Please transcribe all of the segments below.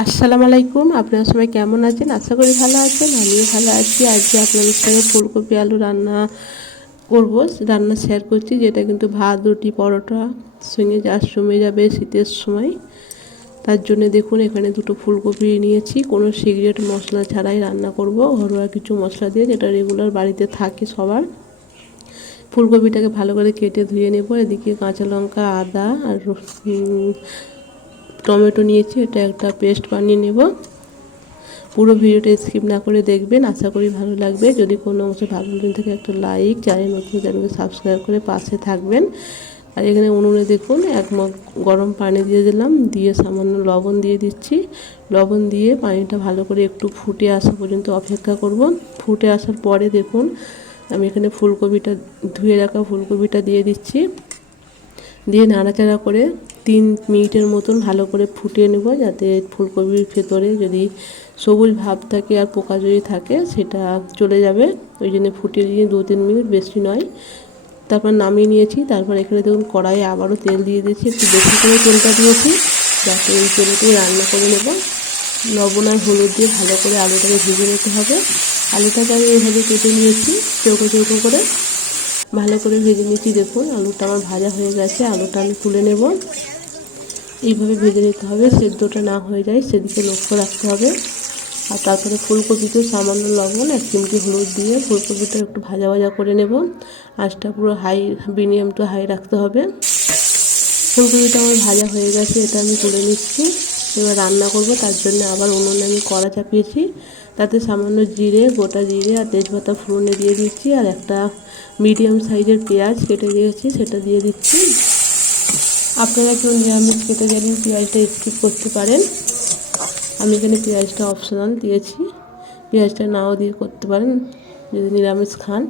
আসসালামু আলাইকুম। আপনারা সবাই কেমন আছেন? আশা করি ভালো আছেন। আমিও ভালো আছি। আজকে আপনাদের সঙ্গে ফুলকপি আলু রান্না করব, রান্না শেয়ার করছি, যেটা কিন্তু ভাত, রুটি, পরোটা সঙ্গে জমে যাবে শীতের সময়। তার জন্য দেখুন এখানে দুটো ফুলকপি নিয়েছি। কোনো সিক্রেট মশলা ছাড়াই রান্না করব, ঘরোয়া কিছু মশলা দিয়ে, যেটা রেগুলার বাড়িতে থাকে সবার। ফুলকপিটাকে ভালো করে কেটে ধুয়ে নেব। এদিকে কাঁচা লঙ্কা, আদা আর টমেটো নিয়েছি, এটা একটা পেস্ট বানিয়ে নেব। পুরো ভিডিওটা স্কিপ না করে দেখবেন, আশা করি ভালো লাগবে। যদি কোনো অংশ ভালো লেগে থাকে একটা লাইক, চ্যানেল নতুন চ্যানেলকে সাবস্ক্রাইব করে পাশে থাকবেন। আর এখানে উনুনে দেখুন 1 মগ গরম পানি দিয়ে দিলাম, দিয়ে সামান্য লবণ দিয়ে দিচ্ছি। লবণ দিয়ে পানিটা ভালো করে একটু ফুটে আসা পর্যন্ত অপেক্ষা করব। ফুটে আসার পরে দেখুন আমি এখানে ফুলকপিটা ধুয়ে রাখা ফুলকপিটা দিয়ে দিচ্ছি, দিয়ে নাড়াচাড়া করে 3 মিনিটের মতন ভালো করে ফুটিয়ে নেব, যাতে ফুলকপির ভেতরে যদি সবুজ ভাব থাকে আর পোকা যদি থাকে সেটা চলে যাবে। ওই জন্য ফুটিয়ে দিয়ে 2-3 মিনিট, বেশি নয়। তারপর নামিয়ে নিয়েছি। তারপর এখানে দেখুন কড়াইয়ে আবারও তেল দিয়ে দিয়েছি, একটু বেশি করে তেলটা দিয়েছি, যাতে এই তেলটাই রান্না করে নেব। লবণ আর হলুদ দিয়ে ভালো করে আলুটাকে ভেজে নিতে হবে। আলুটাকে আমি এইভাবে কেটে নিয়েছি চৌকো চৌকো করে, ভালো করে ভেজে নিয়েছি। দেখুন আলুটা আমার ভাজা হয়ে গেছে, আলুটা আমি তুলে নেব। এইভাবে ভেজে নিতে হবে, সেদ্ধটা না হয়ে যায় সেদিকে লক্ষ্য রাখতে হবে। আর তারপরে ফুলকপিতে সামান্য লবণ, 1 চিমটি হলুদ দিয়ে ফুলকপিটা একটু ভাজা ভাজা করে নেব। আঁচটা পুরো হাই, মিডিয়াম টু হাই রাখতে হবে। ফুলকপিটা আমার ভাজা হয়ে গেছে, এটা আমি তুলে নিচ্ছি। এবার রান্না করব, তার জন্য আবার উনুনে আমি কড়া চাপিয়েছি। তাতে সামান্য জিরে, গোটা জিরে আর তেজপাতা ফোড়নে দিয়ে দিচ্ছি, আর একটা মিডিয়াম সাইজের পেঁয়াজ কেটে দিয়েছি, সেটা দিয়ে দিচ্ছি। আপনারা কেউ নিরামিষ খেতে গেলে পেঁয়াজটা স্কিপ করতে পারেন। আমি এখানে পেঁয়াজটা অপশনাল দিয়েছি, পেঁয়াজটা নাও দিয়ে করতে পারেন যদি নিরামিষ খান।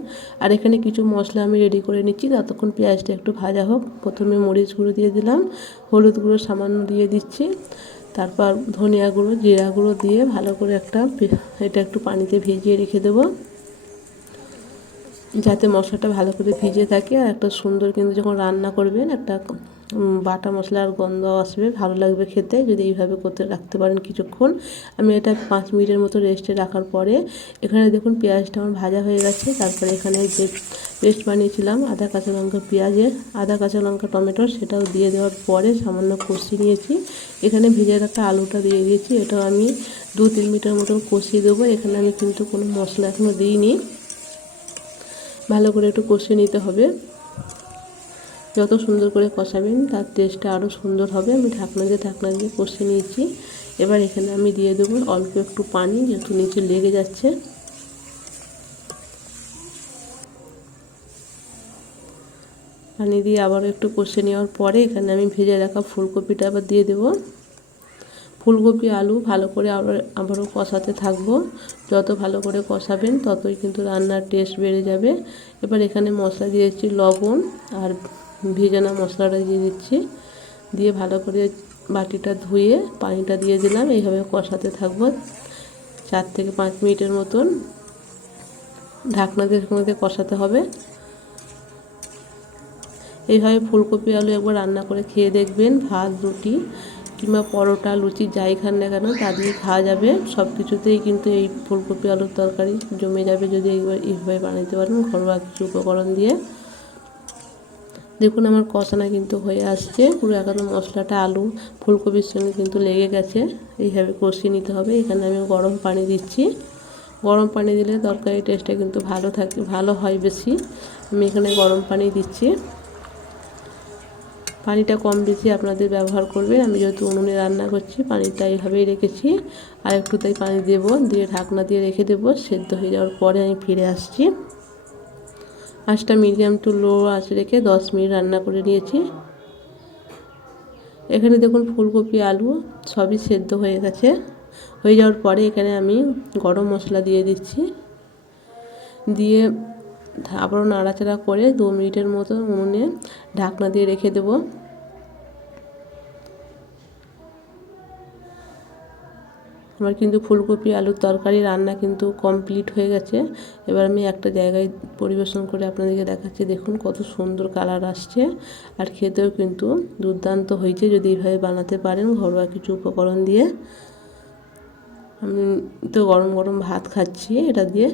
আর এখানে কিছু মশলা আমি রেডি করে নিচ্ছি, ততক্ষণ পেঁয়াজটা একটু ভাজা হোক। প্রথমে মরিচ গুঁড়ো দিয়ে দিলাম, হলুদ গুঁড়ো সামান্য দিয়ে দিচ্ছি, তারপর ধনিয়া গুঁড়ো, জিরা গুঁড়ো দিয়ে ভালো করে এটা একটু পানিতে ভিজিয়ে রেখে দেবো, যাতে মশলাটা ভালো করে ভিজে থাকে। আর একটা সুন্দর, কিন্তু যখন রান্না করবেন একটা বাটা মশলার গন্ধ আসবে, ভালো লাগবে খেতে যদি এইভাবে করতে রাখতে পারেন কিছুক্ষণ। আমি এটা 5 মিনিটের মতো রেস্টে রাখার পরে এখানে দেখুন পেঁয়াজটা আমার ভাজা হয়ে গেছে। তারপরে এখানে যে পেস্ট বানিয়েছিলাম আদা কাঁচা লঙ্কা পেঁয়াজের, আদা কাঁচা লঙ্কা টমেটোর, সেটাও দিয়ে দেওয়ার পরে সামান্য কষিয়ে নিয়েছি। এখানে ভেজে রাখা আলুটা দিয়ে দিয়েছি, এটাও আমি 2-3 মিনিটের মতন কষিয়ে দেবো। এখানে আমি কিন্তু কোনো মশলা এখনও দিইনি। ভালো করে একটু কষিয়ে নিতে হবে, যত সুন্দর করে কষাবেন তার টেস্টটা আরও সুন্দর হবে। আমি ঢাকনা দিয়ে কষিয়ে নিয়েছি। এবার এখানে আমি দিয়ে দেবো অল্প একটু পানি, যেহেতু নিচে লেগে যাচ্ছে। পানি দিয়ে আবারও একটু কষিয়ে নেওয়ার পরে এখানে আমি ভেজে রাখা ফুলকপিটা আবার দিয়ে দেবো। ফুলকপি আলু ভালো করে আবারও কষাতে থাকবো। যত ভালো করে কষাবেন ততই কিন্তু রান্নার টেস্ট বেড়ে যাবে। এবার এখানে মশলা দিয়েছি, লবণ আর ভেজানো মশলাটা দিয়ে দিচ্ছি, দিয়ে ভালো করে বাটিটা ধুয়ে পানিটা দিয়ে দিলাম। এইভাবে কষাতে থাকবো 4 থেকে 5 মিনিটের মতন, ঢাকনা দিয়ে কষাতে হবে। এইভাবে ফুলকপি আলু একবার রান্না করে খেয়ে দেখবেন, ভাত, রুটি কিংবা পরোটা, লুচি যাই খান না কেন তা দিয়ে খাওয়া যাবে। সব কিছুতেই কিন্তু এই ফুলকপি আলুর তরকারি জমে যাবে যদি এইভাবে বানাতে পারেন ঘরোয়া কিছু উপকরণ দিয়ে। দেখুন আমার কষানো কিন্তু হয়ে আসছে, পুরো একদম মশলাটা আলু ফুলকপির সঙ্গে কিন্তু লেগে গেছে। এইভাবে কষিয়ে নিতে হবে। এখানে আমি গরম পানি দিচ্ছি, গরম পানি দিলে তরকারির টেস্টটা কিন্তু ভালো হয় বেশি। আমি এখানে গরম পানি দিচ্ছি, পানিটা কম বেশি আপনাদের ব্যবহার করবেন। আমি যেহেতু উনুনে রান্না করছি পানিটা এইভাবেই রেখেছি, আর একটু তাই পানি দেবো, দিয়ে ঢাকনা দিয়ে রেখে দেবো। সেদ্ধ হয়ে যাওয়ার পরে আমি ফিরে আসছি। আঁচটা মিডিয়াম টু লো আঁচে রেখে 10 মিনিট রান্না করে নিয়েছি। এখানে দেখুন ফুলকপি আলু সবই সেদ্ধ হয়ে গেছে। হয়ে যাওয়ার পরে এখানে আমি গরম মশলা দিয়ে দিচ্ছি, দিয়ে আবারও নাড়াচাড়া করে 2 মিনিটের মতো উনুনে ঢাকনা দিয়ে রেখে দেবো। আমার কিন্তু ফুলকপি আলুর তরকারি রান্না কিন্তু কমপ্লিট হয়ে গেছে। এবার আমি একটা জায়গায় পরিবেশন করে আপনাদেরকে দেখাচ্ছি। দেখুন কত সুন্দর কালার আসছে, আর খেতেও কিন্তু দুর্দান্ত হয়েছে যদি এইভাবে বানাতে পারেন ঘরোয়া কিছু উপকরণ দিয়ে। আমি তো গরম গরম ভাত খাচ্ছি এটা দিয়ে।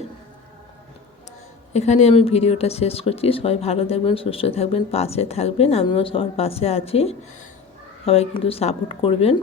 এখানে আমি ভিডিওটা শেষ করছি। সবাই ভালো থাকবেন, সুস্থ থাকবেন, পাশে থাকবেন। আমিও সবার পাশে আছি, সবাই কিন্তু সাপোর্ট করবেন।